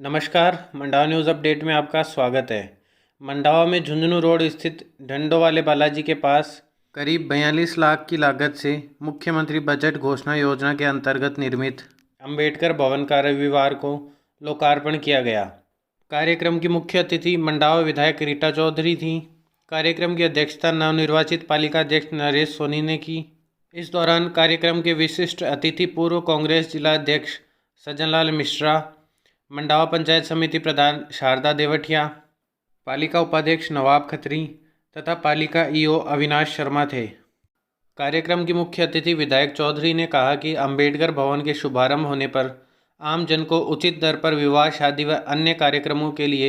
नमस्कार, Mandawa news update में आपका स्वागत है। मंडावा में झुंझुनू रोड स्थित ढंडो वाले बालाजी के पास करीब 42 लाख की लागत से मुख्यमंत्री बजट घोषणा योजना के अंतर्गत निर्मित अंबेडकर भवन का रविवार को लोकार्पण किया गया। कार्यक्रम की मुख्य अतिथि मंडावा विधायक रीटा चौधरी थी। कार्यक्रम की अध्यक्षता नवनिर्वाचित पालिका अध्यक्ष नरेश सोनी ने की। इस दौरान कार्यक्रम के विशिष्ट अतिथि पूर्व कांग्रेस जिला अध्यक्ष सज्जनलाल मिश्रा, मंडावा पंचायत समिति प्रधान शारदा देवटिया, पालिका उपाध्यक्ष नवाब खत्री तथा पालिका ईओ अविनाश शर्मा थे। कार्यक्रम की मुख्य अतिथि विधायक चौधरी ने कहा कि अंबेडकर भवन के शुभारंभ होने पर आम जन को उचित दर पर विवाह, शादी व अन्य कार्यक्रमों के लिए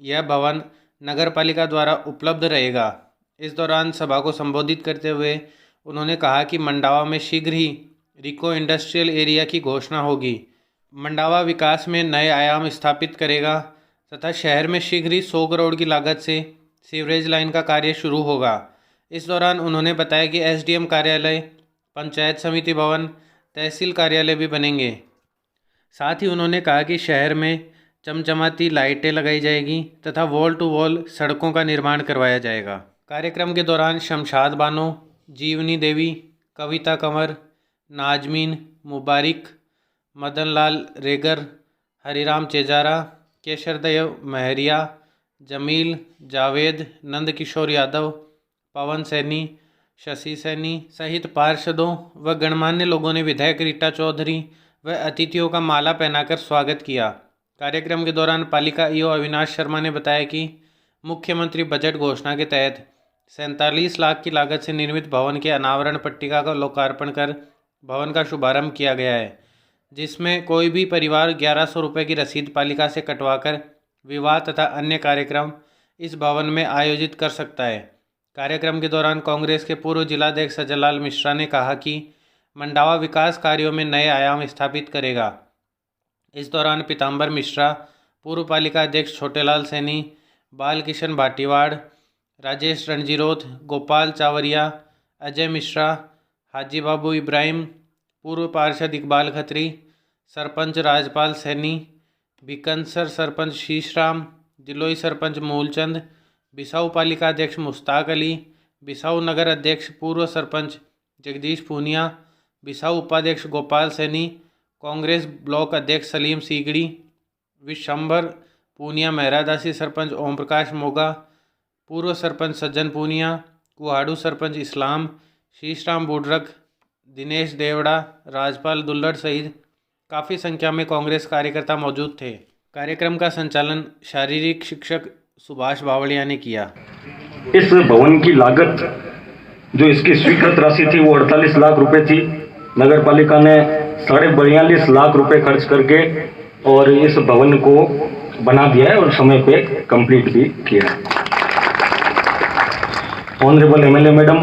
यह भवन नगर पालिका द्वारा उपलब्ध रहेगा। इस दौरान सभा को संबोधित करते हुए उन्होंने कहा कि मंडावा में शीघ्र ही रिको इंडस्ट्रियल एरिया की घोषणा होगी। मंडावा विकास में नए आयाम स्थापित करेगा तथा शहर में शीघ्र ही 100 करोड़ की लागत से सीवरेज लाइन का कार्य शुरू होगा। इस दौरान उन्होंने बताया कि एसडीएम कार्यालय, पंचायत समिति भवन, तहसील कार्यालय भी बनेंगे। साथ ही उन्होंने कहा कि शहर में चमचमाती लाइटें लगाई जाएगी तथा वॉल टू वॉल सड़कों का निर्माण करवाया जाएगा। कार्यक्रम के दौरान शमशाद बानो, जीवनी देवी, कविता कंवर, नाजमीन, मुबारिक, मदन लाल रेगर, हरिराम चेजारा, केशरदेव महरिया, जमील, जावेद, नंद किशोर यादव, पवन सैनी, शशि सैनी सहित पार्षदों व गणमान्य लोगों ने विधायक रीटा चौधरी व अतिथियों का माला पहनाकर स्वागत किया। कार्यक्रम के दौरान पालिका ईओ अविनाश शर्मा ने बताया कि मुख्यमंत्री बजट घोषणा के तहत 47 लाख की लागत से निर्मित भवन के अनावरण पट्टिका का लोकार्पण कर भवन का शुभारंभ किया गया है, जिसमें कोई भी परिवार 1100 रुपये की रसीद पालिका से कटवाकर विवाह तथा अन्य कार्यक्रम इस भवन में आयोजित कर सकता है। कार्यक्रम के दौरान कांग्रेस के पूर्व जिलाध्यक्ष सज्जनलाल मिश्रा ने कहा कि मंडावा विकास कार्यों में नए आयाम स्थापित करेगा। इस दौरान पीताम्बर मिश्रा, पूर्व पालिका अध्यक्ष छोटेलाल सैनी, बालकिशन भाटीवाड़, राजेश रणजीरोत, गोपाल चावरिया, अजय मिश्रा, हाजी बाबू इब्राहिम, पूर्व पार्षद इकबाल खत्री, सरपंच राजपाल सैनी, बीकनसर सरपंच शीशराम, दिलोई सरपंच मूलचंद, बिसाऊ पालिका अध्यक्ष मुश्ताक अली, बिसाऊ नगर अध्यक्ष पूर्व सरपंच जगदीश पूनिया, बिसाऊ उपाध्यक्ष गोपाल सैनी, कांग्रेस ब्लॉक अध्यक्ष सलीम सीगड़ी, विशंबर पूनिया, महरादासी सरपंच ओम प्रकाश मोगा, पूर्व सरपंच सज्जन पूनिया, कुहाड़ू सरपंच इस्लाम, शीशराम बुडरक, दिनेश देवड़ा, राजपाल दुल्लड़ सहित काफ़ी संख्या में कांग्रेस कार्यकर्ता मौजूद थे। कार्यक्रम का संचालन शारीरिक शिक्षक सुभाष बावड़िया ने किया। इस भवन की लागत जो इसकी स्वीकृत राशि थी वो 48 लाख रुपए थी। नगर पालिका ने 42.5 लाख रुपए खर्च करके और इस भवन को बना दिया है और समय पे कंप्लीट भी किया है। ऑनरेबल एमएलए मैडम,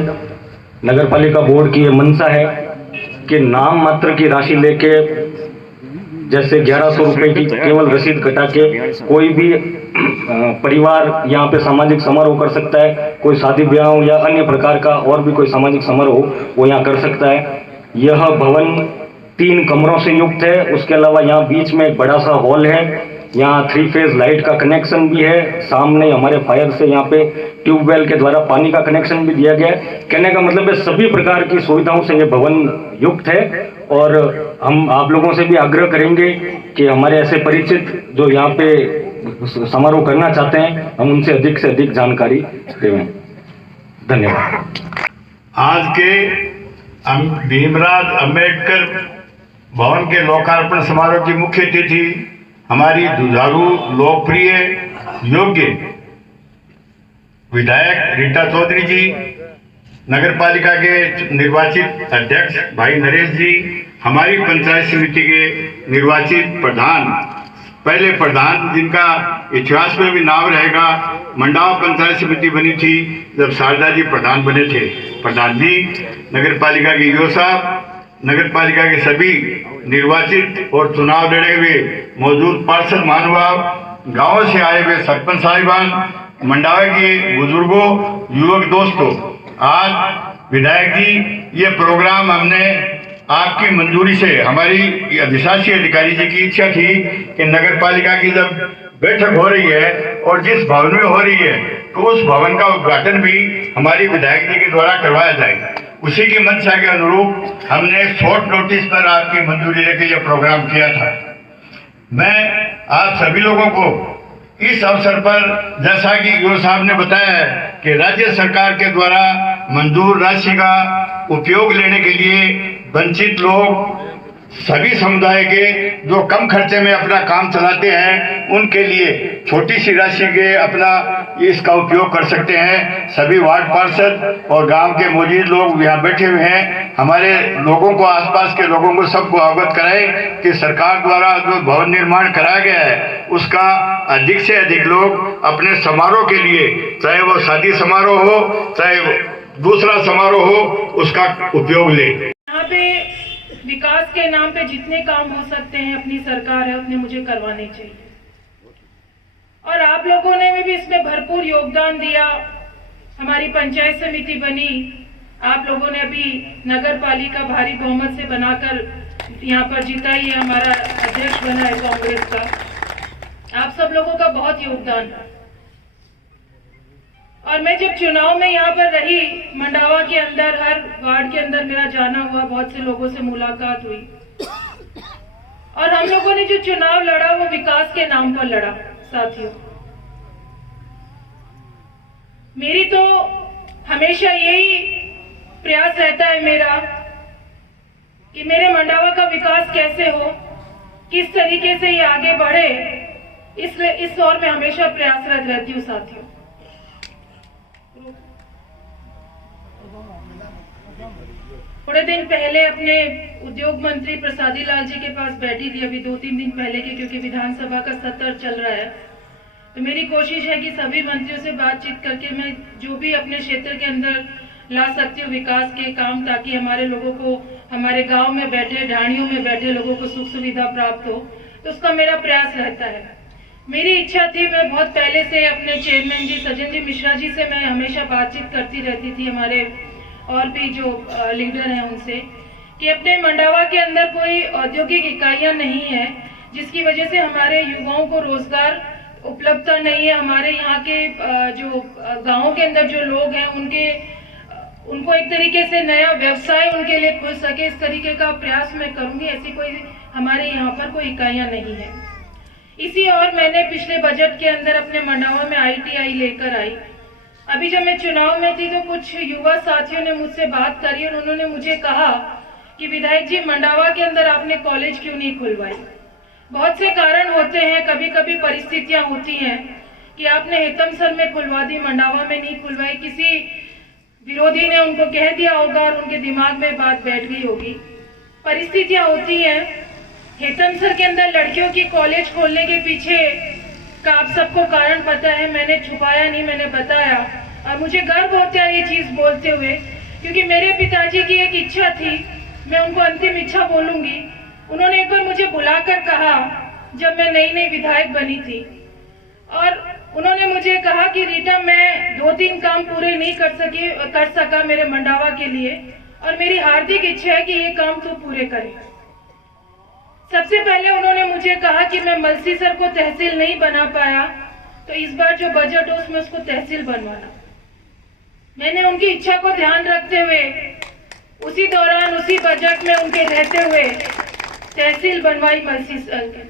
नगर पालिका बोर्ड की ये मंशा है कि नाम मात्र की राशि लेके जैसे 1100 रुपए की केवल रसीद कटा के कोई भी परिवार यहाँ पे सामाजिक समारोह कर सकता है। कोई शादी ब्याह या अन्य प्रकार का और भी कोई सामाजिक समारोह वो यहाँ कर सकता है। यह भवन 3 कमरों से युक्त है। उसके अलावा यहाँ बीच में एक बड़ा सा हॉल है। यहाँ 3 फेज लाइट का कनेक्शन भी है। सामने हमारे फायर से यहाँ पे ट्यूबवेल के द्वारा पानी का कनेक्शन भी दिया गया है। कहने का मतलब है सभी प्रकार की सुविधाओं से ये भवन युक्त है और हम आप लोगों से भी आग्रह करेंगे कि हमारे ऐसे परिचित जो यहाँ पे समारोह करना चाहते हैं हम उनसे अधिक से अधिक जानकारी दें। धन्यवाद। आज के भीमराव अंबेडकर भवन के लोकार्पण समारोह की मुख्य अतिथि हमारी दुधारू, लोकप्रिय, योग्य विधायक रीटा चौधरी जी, नगर पालिका के निर्वाचित अध्यक्ष भाई नरेश जी, हमारी पंचायत समिति के निर्वाचित प्रधान, पहले प्रधान जिनका इतिहास में भी नाम रहेगा। मंडावा पंचायत समिति बनी थी जब शारदा जी प्रधान बने थे। प्रधान जी, नगर पालिका के ईओ साहब, नगर पालिका के सभी निर्वाचित और चुनाव लड़े हुए मौजूद पार्षद महानुभाव, गांवों से आए हुए सरपंच साहिबान, मंडावा के बुजुर्गों, युवक दोस्तों, आज विधायक जी ये प्रोग्राम हमने आपकी मंजूरी से हमारी अधिशासी अधिकारी जी की इच्छा थी कि नगर पालिका की जब बैठक हो रही है और जिस भवन में हो रही है तो उस भवन का उद्घाटन भी हमारी विधायक जी के द्वारा करवाया जाए। उसी की मंशा के अनुरूप हमने शॉर्ट नोटिस पर आपकी मंजूरी लेकर यह प्रोग्राम किया था। मैं आप सभी लोगों को इस अवसर पर, जैसा कि यूरो साहब ने बताया है कि राज्य सरकार के द्वारा मंजूर राशि का उपयोग लेने के लिए वंचित लोग, सभी समुदाय के जो कम खर्चे में अपना काम चलाते हैं, उनके लिए छोटी सी राशि के अपना इसका उपयोग कर सकते हैं। सभी वार्ड पार्षद और गांव के मौजूद लोग यहाँ बैठे हुए हैं, हमारे लोगों को, आसपास के लोगों को सबको अवगत कराएं कि सरकार द्वारा जो भवन निर्माण कराया गया है उसका अधिक से अधिक लोग अपने समारोह के लिए, चाहे वो शादी समारोह हो चाहे वो दूसरा समारोह हो, उसका उपयोग ले। यहाँ पे विकास के नाम पे जितने काम हो सकते हैं अपनी सरकार है उतने मुझे करवाने चाहिए, और आप लोगों ने भी इसमें भरपूर योगदान दिया। हमारी पंचायत समिति बनी, आप लोगों ने अभी नगर पालिका भारी बहुमत से बनाकर यहाँ पर जिताई है, हमारा अध्यक्ष बना है कांग्रेस का। आप सब लोगों का बहुत योगदान है। और मैं जब चुनाव में यहाँ पर रही, मंडावा के अंदर हर वार्ड के अंदर मेरा जाना हुआ, बहुत से लोगों से मुलाकात हुई, और हम लोगों ने जो चुनाव लड़ा वो विकास के नाम पर लड़ा। साथियों, मेरी तो हमेशा यही प्रयास रहता है मेरा कि मेरे मंडावा का विकास कैसे हो, किस तरीके से ये आगे बढ़े, इस ओर में हमेशा प्रयासरत रहती हूँ। साथियों, थोड़े दिन पहले अपने उद्योग मंत्री प्रसादी लाल जी के पास बैठी थी, अभी 2-3 दिन पहले के, क्योंकि विधानसभा का सत्र चल रहा है। तो मेरी कोशिश है कि सभी मंत्रियों से बातचीत करके मैं जो भी अपने क्षेत्र के अंदर ला सकती हूँ विकास के काम, ताकि हमारे लोगों को, हमारे गांव में बैठे, ढाणियों में बैठे लोगों को सुख सुविधा प्राप्त हो, तो उसका मेरा प्रयास रहता है। मेरी इच्छा थी, मैं बहुत पहले से अपने चेयरमैन जी सज्जन जी मिश्रा जी से मैं हमेशा बातचीत करती रहती थी, हमारे और भी जो लीडर हैं उनसे, कि अपने मंडावा के अंदर कोई औद्योगिक इकाइयां नहीं है जिसकी वजह से हमारे युवाओं को रोजगार उपलब्धता नहीं है। हमारे यहाँ के जो गांवों के अंदर जो लोग हैं उनको एक तरीके से नया व्यवसाय उनके लिए खुल सके, इस तरीके का प्रयास मैं करूंगी। ऐसी कोई हमारे यहाँ पर कोई इकाइयां नहीं है। इसी और मैंने पिछले बजट के अंदर अपने मंडावा में ITI लेकर आई। अभी जब मैं चुनाव में थी तो कुछ युवा साथियों ने मुझसे बात करी और उन्होंने मुझे कहा कि विधायक जी, मंडावा के अंदर आपने कॉलेज क्यों नहीं खुलवाई? बहुत से कारण होते हैं, कभी कभी परिस्थितियां होती हैं कि आपने हेतमसर में खुलवा दी, मंडावा में नहीं खुलवाई। किसी विरोधी ने उनको कह दिया होगा और उनके दिमाग में बात बैठ गई होगी। परिस्थितियां होती हैं। हेतमसर के अंदर लड़कियों की कॉलेज खोलने के पीछे का आप सबको कारण पता है, मैंने छुपाया नहीं, मैंने बताया, और मुझे गर्व होता है ये चीज बोलते हुए, क्योंकि मेरे पिताजी की एक इच्छा थी, मैं उनको अंतिम इच्छा बोलूंगी। उन्होंने एक बार मुझे बुलाकर कहा, जब मैं नई नई विधायक बनी थी, और उन्होंने मुझे कहा कि रीटा, मैं 2-3 काम पूरे नहीं कर सका मेरे मंडावा के लिए, और मेरी हार्दिक इच्छा है कि ये काम तू पूरे करे। सबसे पहले उन्होंने मुझे कहा कि मैं मलसीसर को तहसील नहीं बना पाया, तो इस बार जो बजट हो उसमें उसको तहसील बनवाना। मैंने उनकी इच्छा को ध्यान रखते हुए उसी दौरान, उसी बजट में उनके रहते हुए तहसील बनवाई मलसीसर के।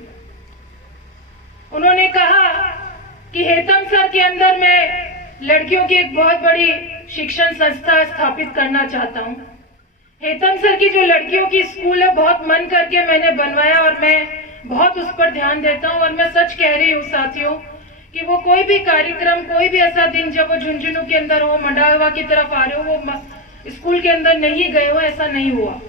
उन्होंने कहा कि हेतमसर के अंदर मैं लड़कियों की एक बहुत बड़ी शिक्षण संस्था स्थापित करना चाहता हूँ। हेतमसर की जो लड़कियों की स्कूल है, बहुत मन करके मैंने बनवाया और मैं बहुत उस पर ध्यान देता हूँ। और मैं सच कह रही हूँ साथियों कि वो कोई भी कार्यक्रम, कोई भी ऐसा दिन जब वो झुंझुनू के अंदर हो, मंडावा की तरफ आ रहे हो, वो स्कूल के अंदर नहीं गए हो, ऐसा नहीं हुआ।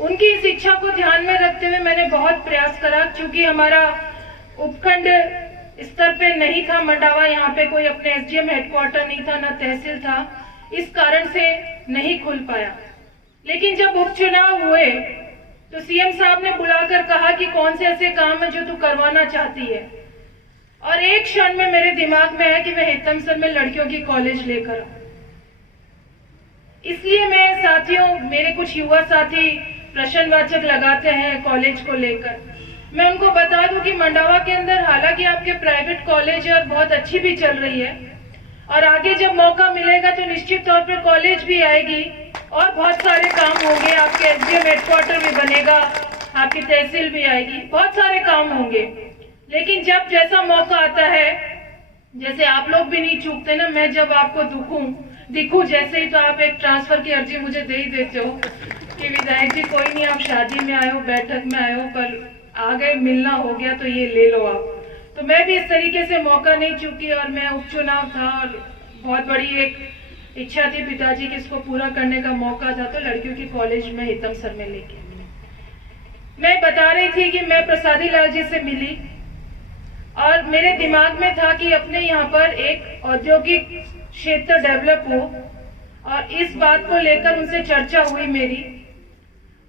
उनकी इस इच्छा को ध्यान में रखते हुए मैंने बहुत प्रयास करा। क्योंकि हमारा उपखंड स्तर पे नहीं था मंडावा, यहाँ पे कोई अपने SDM हेडक्वार्टर नहीं था, ना तहसील था, इस कारण से नहीं खुल पाया। लेकिन जब उपचुनाव हुए तो CM साहब ने बुलाकर कहा कि कौन से ऐसे काम है जो तू करवाना चाहती है, और एक क्षण में मेरे दिमाग में है कि मैं हेतमसर में लड़कियों की कॉलेज लेकर आऊं। इसलिए मैं साथियों, मेरे कुछ युवा साथी प्रश्नवाचक लगाते हैं कॉलेज को लेकर। मैं उनको बता दूं कि मंडावा के अंदर हालांकि आपके प्राइवेट कॉलेज है और बहुत अच्छी भी चल रही है, और आगे जब मौका मिलेगा तो निश्चित तौर पर कॉलेज भी आएगी और बहुत सारे काम होंगे। आपके एसडीएम हेडक्वार्टर भी बनेगा, आपकी तहसील भी आएगी, बहुत सारे काम होंगे। लेकिन जब जैसा मौका आता है, जैसे आप लोग भी नहीं चूकते ना, मैं जब आपको दिखूं जैसे ही, तो आप एक ट्रांसफर की अर्जी मुझे दे ही देते हो कि विधायक जी कोई नहीं, आप शादी में आए हो, बैठक में आए हो, पर आ गए, मिलना हो गया तो ये ले लो आप। तो मैं भी इस तरीके से मौका नहीं चूकी, और मैं उपचुनाव था और बहुत बड़ी एक इच्छा थी पिताजी की, इसको पूरा करने का मौका था, तो लड़कियों की कॉलेज में हितम सर में लेके मैं बता रही थी कि मैं प्रसादी लाल जी से मिली और मेरे दिमाग में था कि अपने यहाँ पर एक औद्योगिक क्षेत्र डेवलप हो, और इस बात को लेकर उनसे चर्चा हुई मेरी।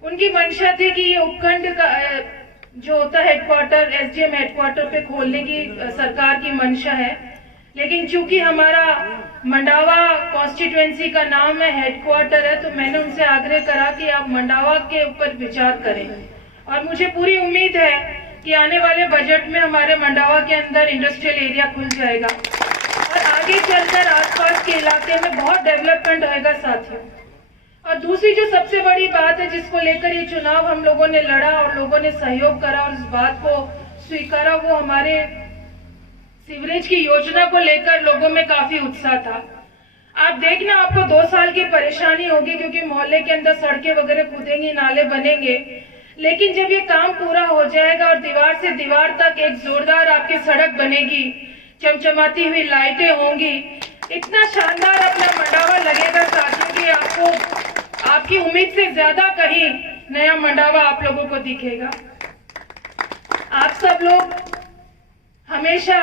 उनकी मंशा थी कि ये उपखंड का जो होता है हेडक्वार्टर, एसडीएम हेडक्वार्टर पे खोलने की सरकार की मंशा है, लेकिन चूंकि हमारा मंडावा कॉन्स्टिट्यूएंसी का नाम है, हेडक्वार्टर है, तो मैंने उनसे आग्रह करा कि आप मंडावा के ऊपर विचार करें। और मुझे पूरी उम्मीद है कि आने वाले बजट में हमारे मंडावा के अंदर इंडस्ट्रियल एरिया खुल जाएगा और आगे चलकर आसपास के इलाके में बहुत डेवलपमेंट होएगा साथियों। और दूसरी जो सबसे बड़ी बात है जिसको लेकर ये चुनाव हम लोगों ने लड़ा और लोगों ने सहयोग करा और इस बात को स्वीकारा, वो हमारे सीवरेज की योजना को लेकर लोगों में काफी उत्साह था। आप देखना, आपको 2 साल की परेशानी होगी क्योंकि मोहल्ले के अंदर सड़कें वगैरह खुदेंगी, नाले बनेंगे, लेकिन जब ये काम पूरा हो जाएगा और दीवार से दीवार तक एक जोरदार आपकी सड़क बनेगी, चमचमाती हुई लाइटें होंगी, इतना शानदार अपना मंडावा लगेगा साथियों कि आपको आपकी उम्मीद से ज्यादा कहीं नया मंडावा आप लोगों को दिखेगा। आप सब लोग हमेशा,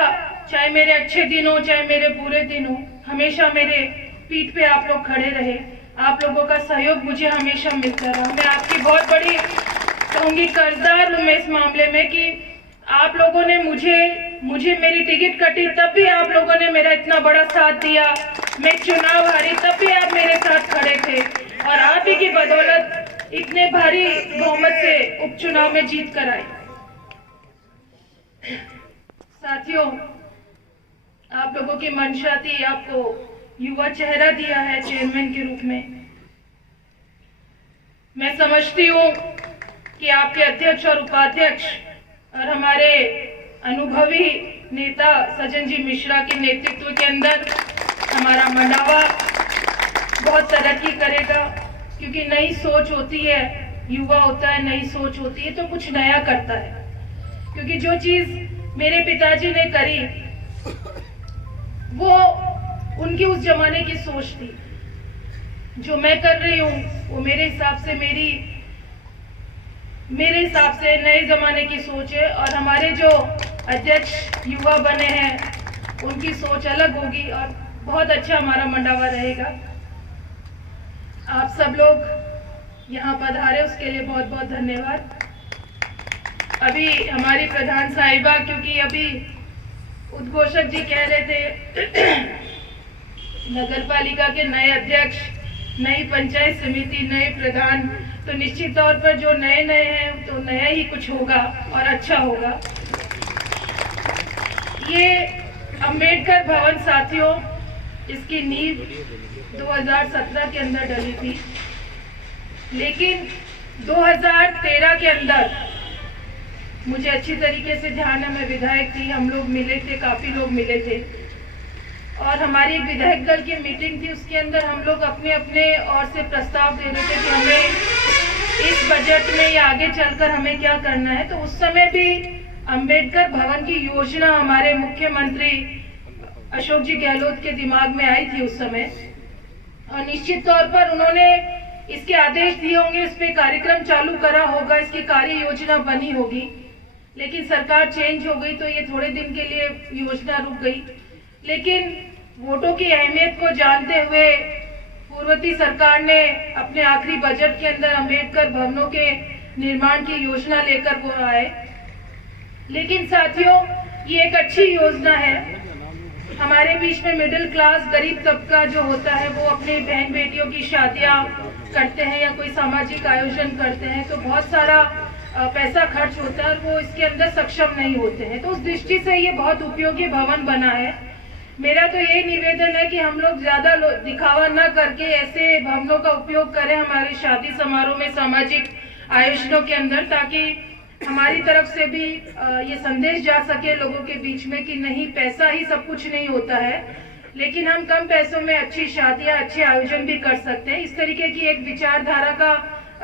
चाहे मेरे अच्छे दिन हो चाहे मेरे बुरे दिन हो, हमेशा मेरे पीठ पे आप लोग खड़े रहे। आप लोगों का सहयोग मुझे हमेशा मिलता रहा। मैं आपकी बहुत बड़ी कहूंगी कर्जदार हूं मैं इस मामले में कि आप लोगों ने मुझे मेरी टिकट कटी तब भी आप लोगों ने मेरा इतना बड़ा साथ दिया। मैं चुनाव हारी तब भी आप मेरे साथ खड़े थे और आप ही की बदौलत इतने भारी बहुमत से उपचुनाव में जीत कर आए। साथियों, आप लोगों की मंशा थी, आपको युवा चेहरा दिया है चेयरमैन के रूप में। मैं समझती हूँ कि आपके अध्यक्ष और उपाध्यक्ष और हमारे अनुभवी नेता सज्जन जी मिश्रा के नेतृत्व के अंदर हमारा मंडावा बहुत तरक्की करेगा, क्योंकि नई सोच होती है, युवा होता है, नई सोच होती है तो कुछ नया करता है। क्योंकि जो चीज मेरे पिताजी ने करी वो उनकी उस जमाने की सोच थी, जो मैं कर रही हूँ वो मेरे हिसाब से नए जमाने की सोच है। और हमारे जो अध्यक्ष युवा बने हैं उनकी सोच अलग होगी और बहुत अच्छा हमारा मंडावा रहेगा। आप सब लोग यहाँ पधारे उसके लिए बहुत बहुत धन्यवाद। अभी हमारी प्रधान साहिबा, क्योंकि अभी उद्घोषक जी कह रहे थे नगर पालिका के नए अध्यक्ष, नई पंचायत समिति, नए प्रधान, तो निश्चित तौर पर जो नए हैं तो नया ही कुछ होगा और अच्छा होगा। ये अंबेडकर भवन साथियों, इसकी नींव 2017 के अंदर डली थी, लेकिन 2013 के अंदर मुझे अच्छी तरीके से ध्यान है, मैं विधायक थी, हम लोग मिले थे, काफी लोग मिले थे और हमारी एक विधायक दल की मीटिंग थी। उसके अंदर हम लोग अपने अपने ओर से प्रस्ताव दे रहे थे कि हमें इस बजट में या आगे चलकर हमें क्या करना है। तो उस समय भी अंबेडकर भवन की योजना हमारे मुख्यमंत्री अशोक जी गहलोत के दिमाग में आई थी उस समय, और निश्चित तौर पर उन्होंने इसके आदेश दिए होंगे, इस पे कार्यक्रम चालू करा होगा, इसकी कार्य योजना बनी होगी। लेकिन सरकार चेंज हो गई तो ये थोड़े दिन के लिए योजना रुक गई। लेकिन वोटों की अहमियत को जानते हुए पूर्ववर्ती सरकार ने अपने आखिरी बजट के अंदर अंबेडकर भवनों के निर्माण की योजना लेकर वो आए। लेकिन साथियों, ये एक अच्छी योजना है। हमारे बीच में मिडिल क्लास, गरीब तबका जो होता है वो अपनी बहन बेटियों की शादियां करते हैं या कोई सामाजिक आयोजन करते हैं तो बहुत सारा पैसा खर्च होता है और वो इसके अंदर सक्षम नहीं होते हैं। तो उस दृष्टि से ये बहुत उपयोगी भवन बना है। मेरा तो यही निवेदन है कि हम लोग ज्यादा दिखावा न करके ऐसे भवनों का उपयोग करें हमारे शादी समारोह में, सामाजिक आयोजनों के अंदर, ताकि हमारी तरफ से भी ये संदेश जा सके लोगों के बीच में कि नहीं, पैसा ही सब कुछ नहीं होता है, लेकिन हम कम पैसों में अच्छी शादियां, अच्छे आयोजन भी कर सकते हैं। इस तरीके की एक विचारधारा का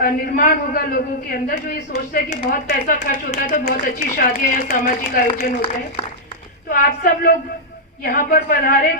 निर्माण होगा लोगों के अंदर, जो ये सोचते हैं कि बहुत पैसा खर्च होता है तो बहुत अच्छी शादियां या सामाजिक आयोजन होते हैं। तो आप सब लोग यहाँ पर पधारे।